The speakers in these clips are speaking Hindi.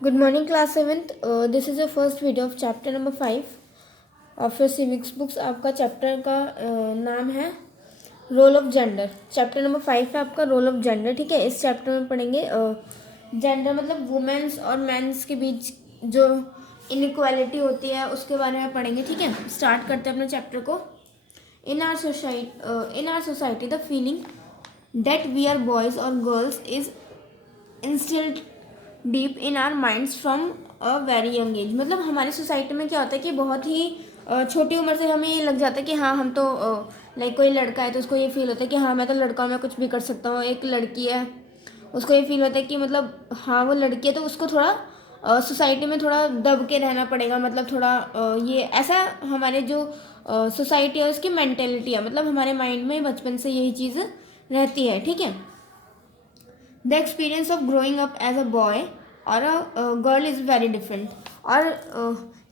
Good morning, class 7th. This is your first video of chapter number 5 of your civics books. आपका चैप्टर का नाम है role of gender. Chapter number 5 है आपका रोल ऑफ जेंडर. ठीक है, इस चैप्टर में पढ़ेंगे जेंडर मतलब वुमेन्स और मेंस के बीच जो इनइक्वालिटी होती है उसके बारे में पढ़ेंगे. ठीक है, स्टार्ट करते हैं अपने चैप्टर को. In our society the feeling that we are boys और girls is instilled deep in our minds from a very young age. मतलब हमारी सोसाइटी में क्या होता है कि बहुत ही छोटी उम्र से हमें ये लग जाता है कि हाँ हम तो लाइक कोई लड़का है तो उसको ये फील होता है कि हाँ मैं तो लड़का हूँ, मैं कुछ भी कर सकता हूँ. एक लड़की है उसको ये फील होता है कि मतलब हाँ वो लड़की है तो उसको थोड़ा सोसाइटी में थोड़ा दब के रहना पड़ेगा. मतलब थोड़ा ये ऐसा हमारे जो सोसाइटी है उसकी मेंटेलिटी है. मतलब हमारे माइंड में बचपन से यही चीज़ रहती है. ठीक है, the experience of growing up as a boy और a girl is very different. और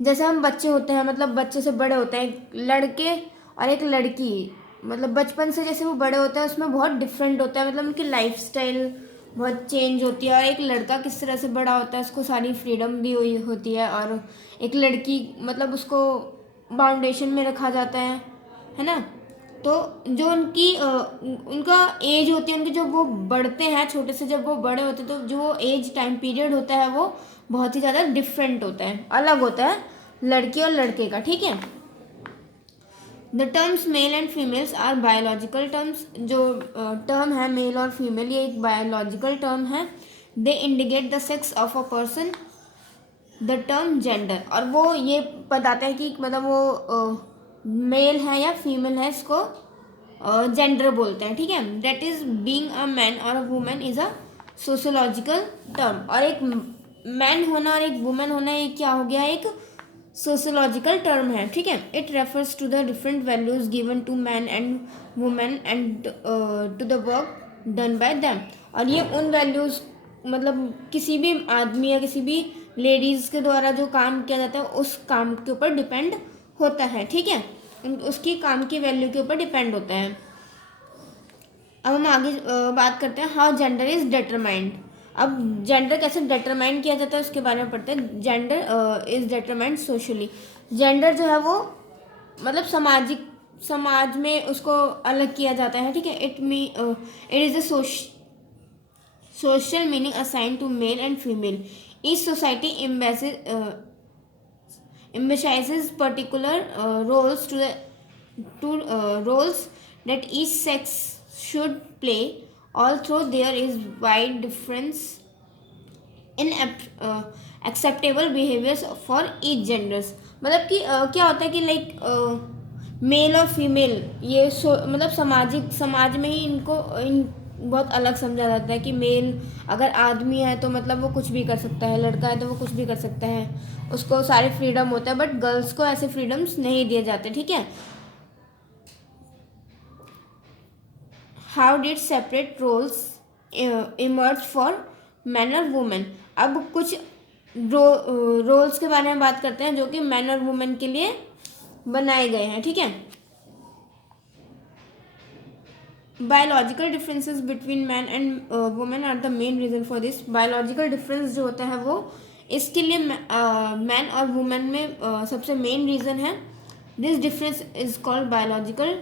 जैसे हम बच्चे होते हैं मतलब बच्चे से बड़े होते हैं, एक लड़के और एक लड़की मतलब बचपन से जैसे वो बड़े होते हैं उसमें बहुत डिफरेंट होता है. मतलब उनकी लाइफ स्टाइल बहुत चेंज होती है. और एक लड़का किस तरह से बड़ा होता है उसको सारी फ्रीडम दी हुई होती है. और एक लड़की मतलब उसको बाउंडेशन में रखा जाता है ना. तो जो उनका एज होती है उनकी, जो वो बढ़ते हैं छोटे से जब वो बड़े होते हैं तो जो एज टाइम पीरियड होता है वो बहुत ही ज़्यादा डिफरेंट होता है, अलग होता है लड़की और लड़के का. ठीक है, the terms male and females are biological terms. जो टर्म है मेल और फीमेल ये एक बायोलॉजिकल टर्म है. They indicate the sex of a person. The term gender, और वो ये बताता है कि मतलब वो मेल है या फीमेल है, इसको जेंडर बोलते हैं. ठीक है, that is being a man और a women is a sociological term. और एक मैन होना और एक वुमेन होना ये क्या हो गया, एक सोशोलॉजिकल टर्म है. ठीक है, it refers to the different values given to man and women and to the work done by them. और ये उन वैल्यूज मतलब किसी भी आदमी या किसी भी लेडीज़ के द्वारा जो काम किया जाता है उस काम के ऊपर डिपेंड होता है. ठीक है, उसकी काम की वैल्यू के ऊपर डिपेंड होता है. अब हम आगे बात करते हैं हाउ जेंडर इज डिटरमाइंड. अब जेंडर कैसे डिटरमाइन किया जाता है उसके बारे में पढ़ते हैं. Gender is determined socially. Gender जो है वो मतलब समाज में उसको अलग किया जाता है. ठीक है, it is a social meaning assigned to male and female. Each society emphasizes particular roles roles that each sex should play. Although there is wide difference in acceptable behaviors for each genders. मतलब कि क्या होता है कि लाइक मेल और फीमेल ये मतलब समाज में ही इन बहुत अलग समझा जाता है कि मेल अगर आदमी है तो मतलब वो कुछ भी कर सकता है, लड़का है तो वो कुछ भी कर सकता है, उसको सारे फ्रीडम होता है. बट गर्ल्स को ऐसे फ्रीडम्स नहीं दिए जाते. ठीक है, how did separate roles emerge for man और वुमेन. अब कुछ रोल्स के बारे में बात करते हैं जो कि मैन और वुमेन के लिए बनाए गए हैं. ठीक है, biological differences between man and women are the main reason for this. Biological difference जो होता है वो इसके लिए मैन और वुमेन में सबसे मेन रीज़न है. This difference is called biological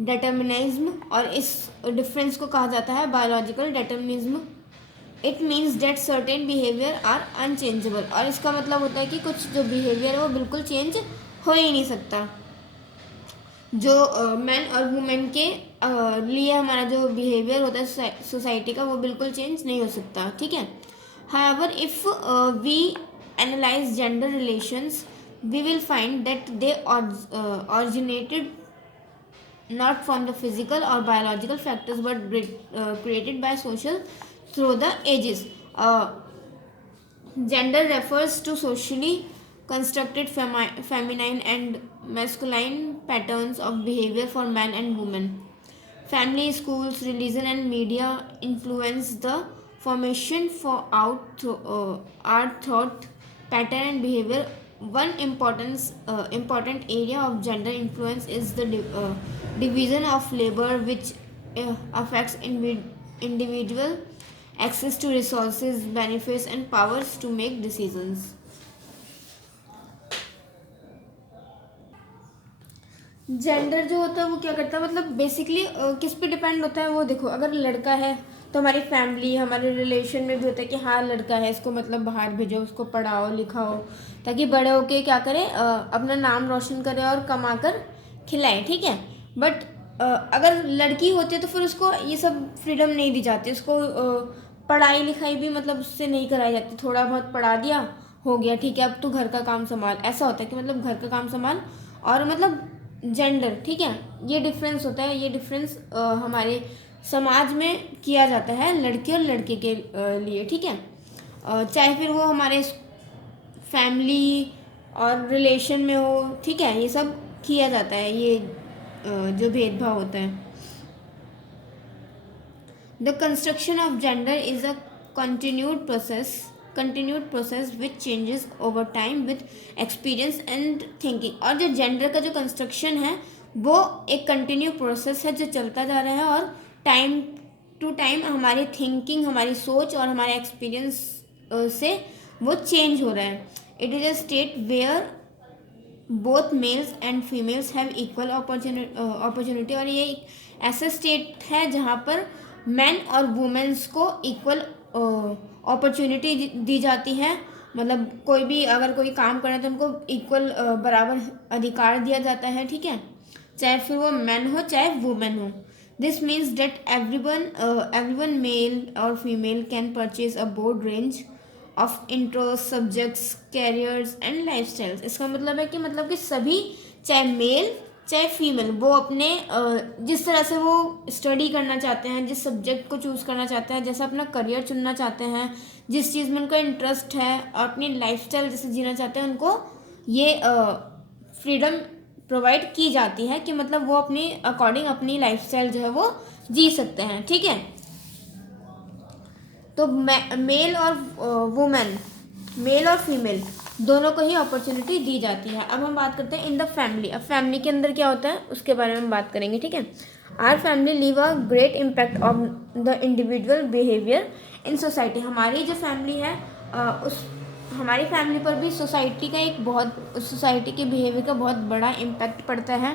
determinism. और इस डिफरेंस को कहा जाता है biological determinism. It means that certain behaviour are unchangeable. और इसका मतलब होता है कि कुछ जो बिहेवियर है वो बिल्कुल चेंज हो ही नहीं सकता. जो मैन और वुमेन के लिए हमारा जो बिहेवियर होता है सोसाइटी का वो बिल्कुल चेंज नहीं हो सकता. ठीक है, however if we analyse gender relations we will find that they originated not from the physical or biological factors but created by social through the ages. Gender refers to socially constructed feminine and masculine patterns of behavior for men and women. Family, schools, religion, and media influence the formation for art, thought, pattern, and behavior. One important area of gender influence is the division of labor, which affects individual access to resources, benefits and powers to make decisions. Gender जो होता है वो क्या करता है, मतलब बेसिकली किस पे डिपेंड होता है वो देखो, अगर लड़का है तो हमारी फैमिली, हमारे रिलेशन में भी होता है कि हाँ लड़का है, इसको मतलब बाहर भेजो, उसको पढ़ाओ लिखाओ, ताकि बड़े होके क्या करे, अपना नाम रोशन करे और कमा कर खिलाए, ठीक है। बट अगर लड़की होती है तो फिर उसको ये सब फ्रीडम नहीं दी जाती, उसको पढ़ाई लिखाई भी मतलब उससे नहीं कराई जाती, थोड़ा बहुत पढ़ा दिया हो गया, ठीक है अब तू घर का काम संभाल, ऐसा होता है कि मतलब घर का काम संभाल। और मतलब जेंडर, ठीक है, ये डिफरेंस होता है, ये डिफरेंस हमारे समाज में किया जाता है लड़के और लड़के के लिए, ठीक है। चाहे फिर वो हमारे फैमिली और रिलेशन में हो, ठीक है, ये सब किया जाता है, ये जो भेदभाव होता है। The construction of gender is a continued process which changes over time with experience and thinking। और जो जेंडर का जो कंस्ट्रक्शन है वो एक कंटिन्यू प्रोसेस है जो चलता जा रहा है, और टाइम टू टाइम हमारी थिंकिंग, हमारी सोच और हमारे एक्सपीरियंस से वो चेंज हो रहा है। It is a state where both males and females have equal opportunity. और ये एक ऐसा स्टेट है जहाँ पर मैन और वुमेन्स को इक्वल अपॉर्चुनिटी दी जाती है, मतलब कोई भी अगर कोई काम करे तो उनको इक्वल बराबर अधिकार दिया जाता है, ठीक है, चाहे फिर वो मैन हो चाहे वुमेन हो। This means that everyone male और female can purchase a broad range of interest, subjects, careers and lifestyles. इसका मतलब है कि मतलब कि सभी, चाहे मेल चाहे फीमेल, वो अपने जिस तरह से वो स्टडी करना चाहते हैं, जिस सब्जेक्ट को चूज़ करना चाहते हैं, जैसा अपना करियर चुनना चाहते हैं, जिस चीज़ में उनका इंटरेस्ट है और अपनी लाइफस्टाइल जैसे जीना चाहते हैं, उनको ये फ्रीडम प्रोवाइड की जाती है कि मतलब वो अपनी अकॉर्डिंग अपनी लाइफस्टाइल जो है वो जी सकते हैं, ठीक है। तो मेल और वुमेन, मेल और फीमेल दोनों को ही अपॉर्चुनिटी दी जाती है। अब हम बात करते हैं इन द फैमिली। अब फैमिली के अंदर क्या होता है उसके बारे में हम बात करेंगे, ठीक है। Our family leave a great impact on the individual behaviour in society. हमारी जो फैमिली है उस हमारी फैमिली पर भी सोसाइटी का एक बहुत, सोसाइटी के बिहेवियर का बहुत बड़ा इम्पैक्ट पड़ता है।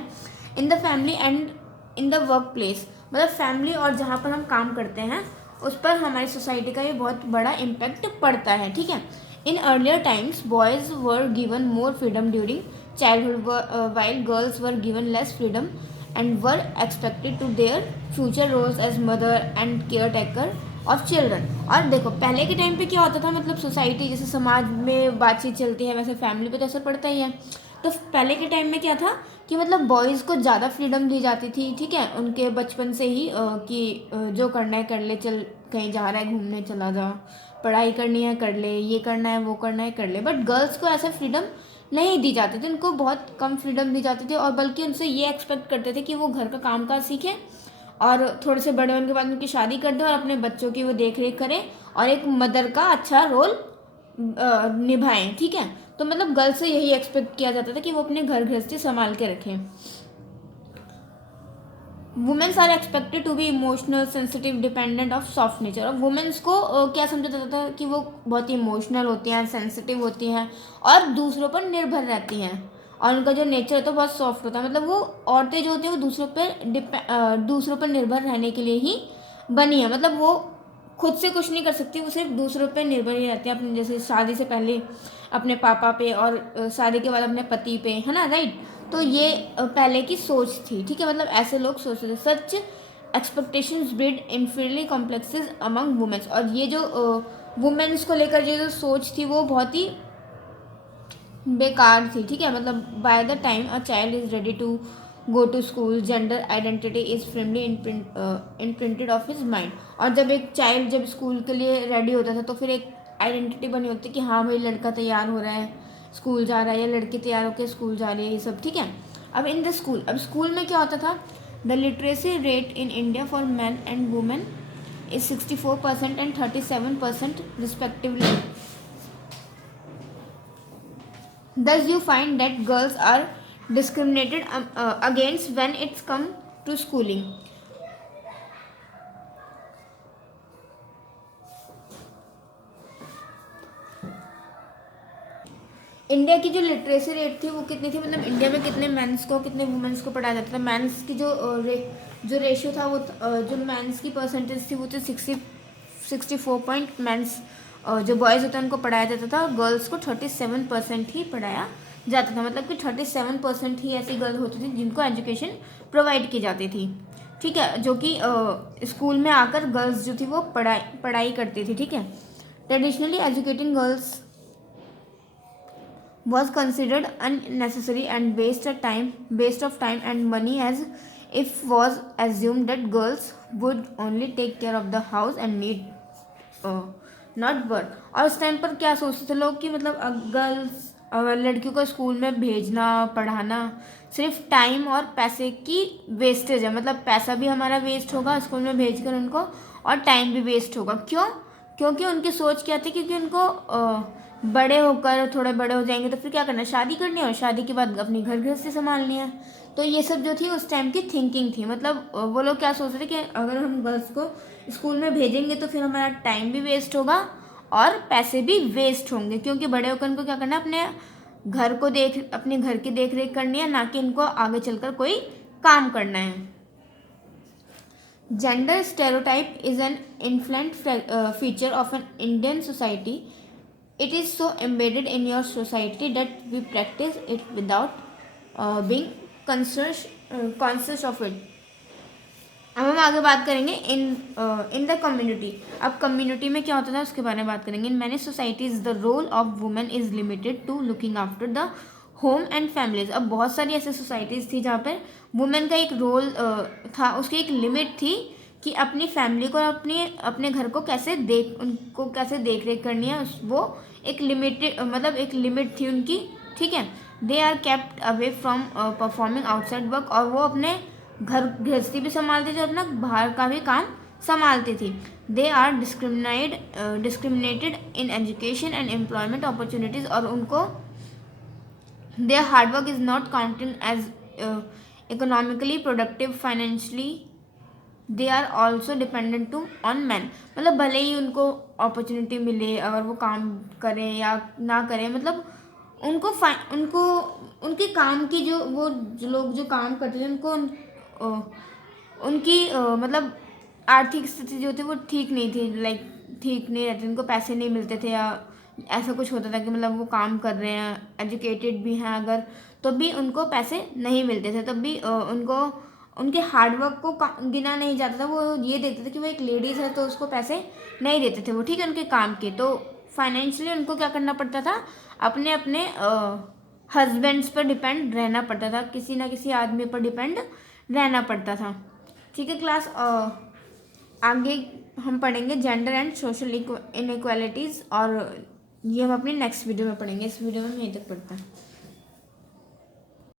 In the family and in the work place, मतलब फैमिली और जहाँ पर हम काम करते हैं उस पर हमारी सोसाइटी का ये बहुत बड़ा इम्पैक्ट पड़ता है, ठीक है। In earlier times boys were given more freedom during childhood while girls were given less freedom and were expected to their future roles as mother and caretaker of children. और देखो पहले के टाइम पे क्या होता था, मतलब सोसाइटी जैसे समाज में बातचीत चलती है वैसे फैमिली पे तो असर पड़ता ही है। तो पहले के टाइम में क्या था कि मतलब बॉयज़ को ज़्यादा फ्रीडम दी जाती थी, ठीक है, उनके बचपन से ही कि जो करना है कर ले, चल कहीं जा रहा है घूमने चला जा, पढ़ाई करनी है कर ले, ये करना है वो करना है कर ले। बट गर्ल्स को ऐसा फ्रीडम नहीं दी जाती थी, उनको बहुत कम फ्रीडम दी जाती थी, और बल्कि उनसे ये एक्सपेक्ट करते थे कि वो घर का कामकाज सीखें और थोड़े से बड़े होने के बाद उनकी शादी कर दें और अपने बच्चों की वो देख रेख करें और एक मदर का अच्छा रोल निभाएं, ठीक है। तो मतलब गर्ल्स से यही एक्सपेक्ट किया जाता था कि वो अपने घर गृहस्थी संभाल के रखें। Women's are expected to be emotional, sensitive, dependent of soft nature. और वुमेन्स को क्या समझा जाता था कि वो बहुत इमोशनल होती हैं, सेंसिटिव होती हैं और दूसरों पर निर्भर रहती हैं, और उनका जो नेचर है तो बहुत सॉफ्ट होता है। मतलब वो औरतें जो होती हैं वो दूसरों पर निर्भर रहने के लिए ही बनी है, मतलब वो खुद से कुछ नहीं कर सकती, वो सिर्फ दूसरों पे निर्भर ही रहती है, अपने जैसे शादी से पहले अपने पापा पे और शादी के बाद अपने पति पे, है ना, राइट। तो ये पहले की सोच थी, ठीक है, मतलब ऐसे लोग सोचते थे। Such expectations breed inferiority complexes among womens. और ये जो वुमेन्स को लेकर ये जो सोच थी वो बहुत ही बेकार थी, ठीक है। मतलब by the time a child is ready to go to school gender identity is firmly imprinted of his mind. और जब एक चाइल्ड जब स्कूल के लिए रेडी होता था तो फिर एक आइडेंटिटी बनी होती है कि हाँ भाई लड़का तैयार हो रहा है स्कूल जा रहा है, या लड़की तैयार होकर स्कूल जा रही है, ये सब, ठीक है। अब इन द स्कूल, अब स्कूल में क्या होता था, the literacy rate in India for man and women is 64% and 37% respectively. Thus, you find that girls are discriminated against when it's come to schooling. India की जो लिटरेसी रेट थी वो कितनी थी, मतलब इंडिया में कितने मेंस को कितने वुमेन्स को पढ़ाया जाता था। मेंस की जो रेशियो था वो जो मेंस की परसेंटेज थी वो थी 64 पॉइंट मेंस, जो बॉयज़ होते हैं उनको पढ़ाया जाता था। गर्ल्स को 37% ही पढ़ाया जाता था, मतलब कि 37% ही ऐसी गर्ल होती थी जिनको एजुकेशन प्रोवाइड की जाती थी, ठीक है, जो कि स्कूल में आकर गर्ल्स जो थी वो पढ़ाई करती थी, ठीक है। Traditionally educating girls was considered unnecessary and waste of time and money, as if was assumed that girls would only take care of the house and need not work. और उस टाइम पर क्या सोचते थे लोग कि मतलब गर्ल्स लड़कियों को स्कूल में भेजना पढ़ाना सिर्फ टाइम और पैसे की वेस्टेज है, मतलब पैसा भी हमारा वेस्ट होगा स्कूल में भेजकर उनको और टाइम भी वेस्ट होगा। क्यों? क्योंकि उनकी सोच क्या थी, क्योंकि उनको बड़े होकर थोड़े बड़े हो जाएंगे तो फिर क्या करना है, शादी करनी है और शादी के बाद अपनी घर गृहस्थी संभालनी है। तो ये सब जो थी उस टाइम की थिंकिंग थी, मतलब वो लोग क्या सोच रहे थे कि अगर हम गर्ल्स को स्कूल में भेजेंगे तो फिर हमारा टाइम भी वेस्ट होगा और पैसे भी वेस्ट होंगे, क्योंकि बड़े होकर इनको क्या करना है, अपने घर की देख रेख करनी है, ना कि इनको आगे चलकर कोई काम करना है। Gender stereotype is an influent feature of an Indian society. It is so embedded in your society that we practice it without being conscious of it. अब हम आगे बात करेंगे इन द कम्युनिटी। अब कम्युनिटी में क्या होता था उसके बारे में बात करेंगे। In many societies the role of women is limited to looking after the home and families. अब बहुत सारी ऐसी सोसाइटीज़ थी जहाँ पर वुमेन का एक रोल था, उसकी एक लिमिट थी कि अपनी फैमिली को अपने घर को उनको कैसे देख रेख करनी है, वो एक लिमिटेड मतलब एक लिमिट थी उनकी, ठीक है। They are kept away from performing outside work, और वो अपने घर गृहस्थी भी संभालती थी, अपना बाहर का भी काम संभालती थी। They are discriminated in education and employment opportunities, और उनको their hard work is not counting as economically productive financially. They are also dependent to on man, मतलब भले ही उनको अपॉर्चुनिटी मिले अगर वो काम करें या ना करें, मतलब उनको उनके काम की जो लोग जो काम करते थे उनको उनकी मतलब आर्थिक स्थिति जो थी वो ठीक नहीं थी, ठीक नहीं रहती, उनको पैसे नहीं मिलते थे, या ऐसा कुछ होता था कि मतलब वो काम कर रहे हैं, एजुकेटेड भी हैं अगर, तो भी उनको पैसे नहीं मिलते थे, तब भी उनको उनके हार्डवर्क को गिना नहीं जाता था। वो ये देखते थे कि वो एक लेडीज़ है तो उसको पैसे नहीं देते थे वो, ठीक है, उनके काम के। तो फाइनेंशियली उनको क्या करना पड़ता था, अपने अपने हस्बैंड्स पर डिपेंड रहना पड़ता था, किसी ना किसी आदमी पर डिपेंड रहना पड़ता था, ठीक है। क्लास आगे हम पढ़ेंगे जेंडर एंड सोशल इनइक्वालिटीज़, और ये हम अपनी नेक्स्ट वीडियो में पढ़ेंगे। इस वीडियो में यहीं तक पढ़ते हैं।